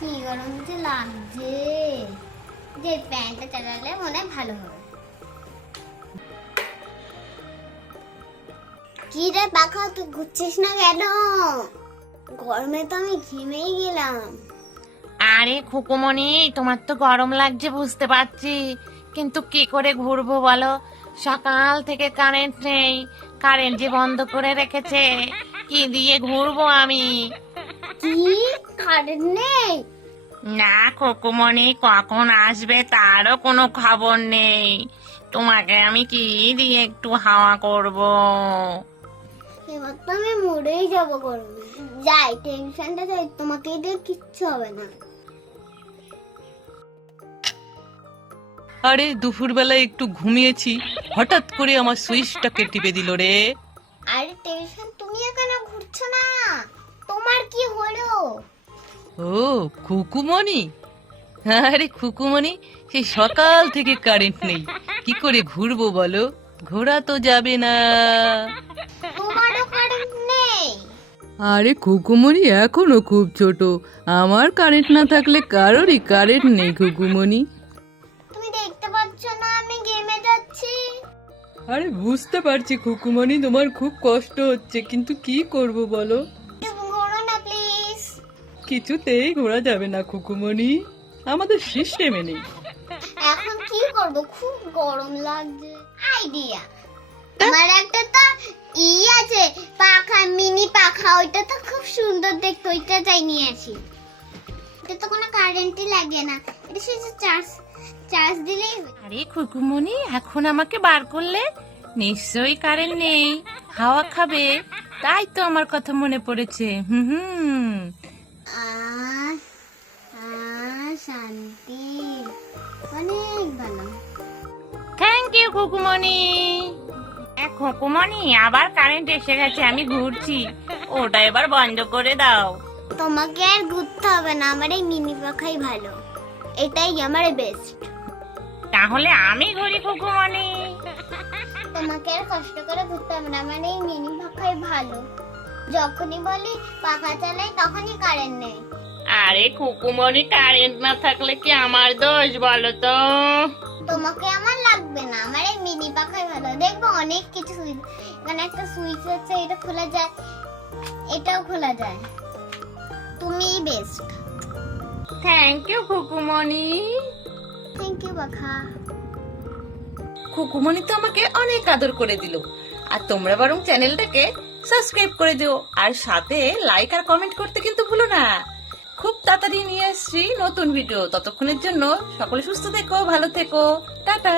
কি গরম যে লাগছে, যে প্যান্টটা চালালে মনে হয় ভালো হবে। কি রে পাখা, তুই ঘুরছিস না কেন? গরমে তো আমি ঘেমেই গেলাম। আরে খুকুমনি, তোমার তো গরম লাগছে বুঝতে পারছি, কিন্তু কি করে ঘুরবো বলো? সকাল থেকে কারেন্ট নেই, কারেন্ট যে বন্ধ করে রেখেছে, কি দিয়ে ঘুরবো আমি? কি, কারেন্ট নেই? না খুকুমনি, কখন আসবে তারও কোনো খবর নেই। তোমাকে আমি কি দিয়ে একটু হাওয়া করব? এবার তো আমি মরেই যাবো গরমে। যাই, টেনশনটা যাই, তোমাকে দিয়ে কিচ্ছু হবে না। আরে দুপুরবেলায় একটু ঘুমিয়েছি, হঠাৎ করে আমার সুইচটাকে টিপে দিল রে। আরে টেনশন, তুমি এখানে ঘুরছো না? তোমার কি হলো? ও খুকুমণি, আরে খুকুমণি, সেই সকাল থেকে কারেন্ট নেই, কি করে ঘুরবো বলো? ঘোরা তো যাবে না। তোমারও কারেন্ট নেই? আরে খুকুমনি এখনো খুব ছোট, আমার কারেন্ট না থাকলে কারোরই কারেন্ট নেই খুকুমনি। তুমি দেখতে পাচ্ছ না আমি গেমে যাচ্ছি? আরে বুঝতে পারছি খুকুমনি, তোমার খুব কষ্ট হচ্ছে, কিন্তু কি করব বলো? ঘোরো না প্লিজ। কিছুতেই ঘোরা যাবে না খুকুমনি, আমাদের সিস্টেমে নেই। এখন কি করব, খুব গরম লাগছে। আইডিয়া, আমার একটা তো আছে, পাখা, মিনি পাখা, ওইটা তো খুব সুন্দর দেখতে, ওইটা চাই নিয়ে আসি। এটা তো কোনো কারেন্টই লাগে না, এটা শুধু চার্জ চার্জ দিলেই হয়। আরে খুকুমনি, এখন আমাকে বার করলে? নিশ্চয়ই কারেন্ট নেই, হাওয়া খাবে, তাই তো আমার কথা মনে পড়েছে। হুম হুম। আহ শান্তি, অনেক ভালো। Thank you Khukumoni. খুকুমনি, আবার কারেন্ট এসে গেছে, আমি ঘুরছি, ওটা এবার বন্ধ করে দাও। তোমাকে আর ঘুরতে হবে না, আমার এই মিনি পাখাই ভালো, এটাই আমার বেস্ট। তাহলে আমি ঘুরি খুকুমনি। তোমাকে আর কষ্ট করে ঘুরতে হবে না, আমার এই মিনি পাখাই ভালো। যখনই বলি পাখা চালাই তখনই কারেন্ট নেই। আরে খুকুমনি, কারেন্ট না থাকলে কি আমার দোষ বলো তো? তোমাকে আমার লাগবে না, আমার এই মিনি পাখাই ভালো। দেখবো অনেক কিছু সুইচ, এখানে একটা সুইচ আছে, এটা খোলা যায়, এটাও খোলা যায়। তুমিই বেস্ট। থ্যাংক ইউ খুকুমনি। থ্যাংক ইউ পাখা। খুকুমণি তো আমাকে অনেক আদর করে দিল, আর তোমরা বরং চ্যানেলটাকে সাবস্ক্রাইব করে দিও, আর সাথে লাইক আর কমেন্ট করতে কিন্তু ভুলো না। খুব তাড়াতাড়ি নিয়ে আসছি নতুন ভিডিও, ততক্ষণের জন্য সকলে সুস্থ থেকো, ভালো থেকো, টাটা।